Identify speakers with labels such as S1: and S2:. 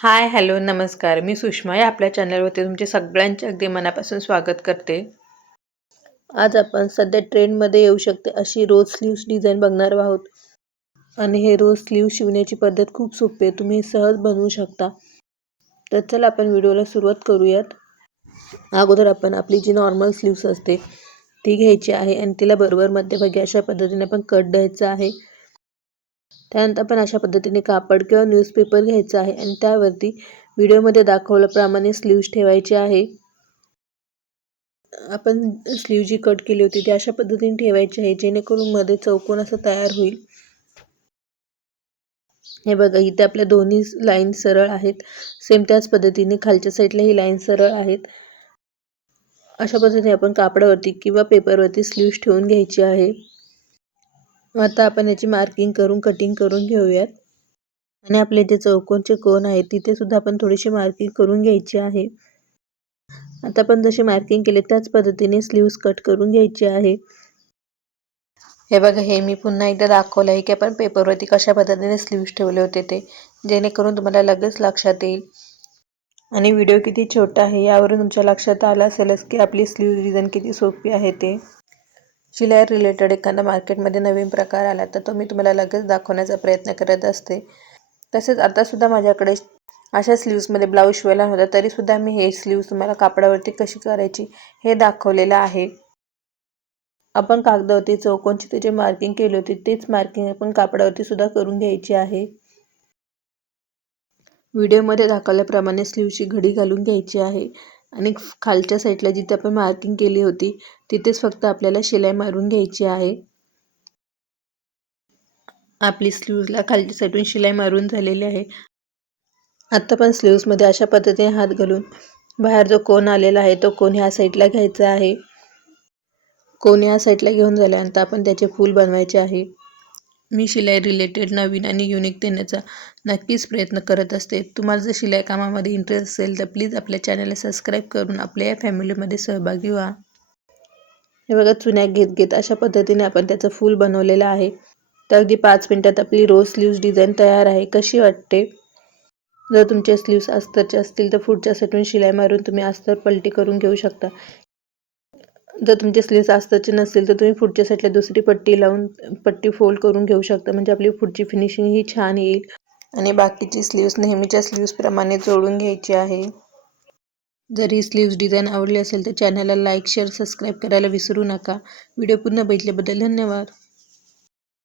S1: Hi hello नमस्कार. मी सुषमा या आपल्या चॅनलवरती तुमचे सगळ्यांचे अगदी मनापासून स्वागत करते. आज आपण सध्या ट्रेंडमध्ये येऊ शकते अशी रोज स्लीव्स डिझाईन बघणार आहोत. आणि हे रोज स्लीव शिवण्याची पद्धत खूप सोपी आहे. तुम्ही सहज बनवू शकता. तर चला आपण व्हिडिओला सुरुवात करूयात. अगोदर आपण आपली जी नॉर्मल स्लीव्स असते ती घ्यायची आहे आणि तिला बरोबर मध्यभागी अशा पद्धतीने आपण कट द्यायचा आहे. त्यानंतर आपण अशा पद्धतीने कापड किंवा न्यूजपेपर घ्यायचा आहे आणि त्यावरती व्हिडिओमध्ये दाखवल्याप्रमाणे स्लीव्ज ठेवायचे आहे. आपण स्लीव जी कट केली होती ती अशा पद्धतीने ठेवायची आहे जेणेकरून मध्ये चौकोन असं तयार होईल. हे बघा इथे आपल्या दोन्ही लाईन सरळ आहेत. सेम त्याच पद्धतीने खालच्या साईडला ही लाईन सरळ आहेत. अशा पद्धतीने आपण कापडावरती किंवा पेपरवरती स्लीव्ज ठेवून घ्यायची आहे. आता आपण याची मार्किंग करून कटिंग करून घेऊयात. आणि आपले जे चौकोनचे कोण आहेत तिथे सुद्धा आपण थोडीशी मार्किंग करून घ्यायची आहे. आता आपण जशी मार्किंग केली त्याच पद्धतीने स्लीव्स कट करून घ्यायची आहे. हे बघा हे मी पुन्हा एकदा दाखवलं आहे की आपण पेपरवरती कशा पद्धतीने स्लीव्स ठेवले होते ते. जेणेकरून तुम्हाला लगेच लक्षात येईल. आणि व्हिडिओ किती छोटा आहे यावरून तुमच्या लक्षात आलं असेलच की आपली स्लीव डिझाईन किती सोपी आहे ते. शिलाई रिलेटेड एखादा मार्केटमध्ये नवीन प्रकार आला तर तो मी तुम्हाला लगेच दाखवण्याचा प्रयत्न करत असते. तसेच आतासुद्धा माझ्याकडे अशा स्लीव्समध्ये ब्लाऊज शिवायला होता तरीसुद्धा मी हे स्लीव्स तुम्हाला कापडावरती कशी करायची हे दाखवलेलं आहे. आपण कागदावरती चौकोनची त्याची मार्किंग केली होती तेच मार्किंग आपण कापडावरती सुद्धा करून घ्यायची आहे. व्हिडिओमध्ये दाखवल्याप्रमाणे स्लीवची घडी घालून घ्यायची आहे. आणि खालच्या साईडला जिथे आपण मार्किंग केली होती तिथेच फक्त आपल्याला शिलाई मारून घ्यायची आहे. आपली स्लीवला खालच्या साईडून शिलाई मारून झालेली आहे. आत्ता पण स्लीव्समध्ये अशा पद्धतीने हात घालून बाहेर जो कोण आलेला आहे तो कोण ह्या साईडला घ्यायचा आहे. कोण ह्या साईडला घेऊन झाल्यानंतर आपण त्याचे फूल बनवायचे आहे. मी शिलाई रिलेटेड नवीन आणि युनिक देण्याचा नक्कीच प्रयत्न करत असते. तुम्हाला जर शिलाई कामामध्ये इंटरेस्ट असेल तर प्लीज आपल्या चॅनलला सबस्क्राईब करून आपल्या या फॅमिलीमध्ये सहभागी व्हा. हे बघा चुन्या घेत घेत अशा पद्धतीने आपण त्याचं फूल बनवलेलं आहे. तर अगदी पाच मिनटात आपली रोज स्लीव्ज डिझाईन तयार आहे. कशी वाटते? जर तुमचे स्लीव्स अस्तरचे असतील तर पुढच्या साईडून शिलाई मारून तुम्ही अस्तर पलटी करून घेऊ शकता. जर तुमचे स्लीव्स अस्तरचे नसेल तर तुम्ही पुढच्या साईडला दुसरी पट्टी लावून पट्टी फोल्ड करून घेऊ शकता. म्हणजे आपली पुढची फिनिशिंग ही छान येईल. आणि बाकीची स्लीव्स नेहमीच्या स्लीव्सप्रमाणे जोडून घ्यायची आहे. जर ही स्लीव्स डिझाईन आवडली असेल तर चॅनलला लाईक शेअर सबस्क्राईब करायला विसरू नका. व्हिडिओ पुन्हा बघितल्याबद्दल धन्यवाद.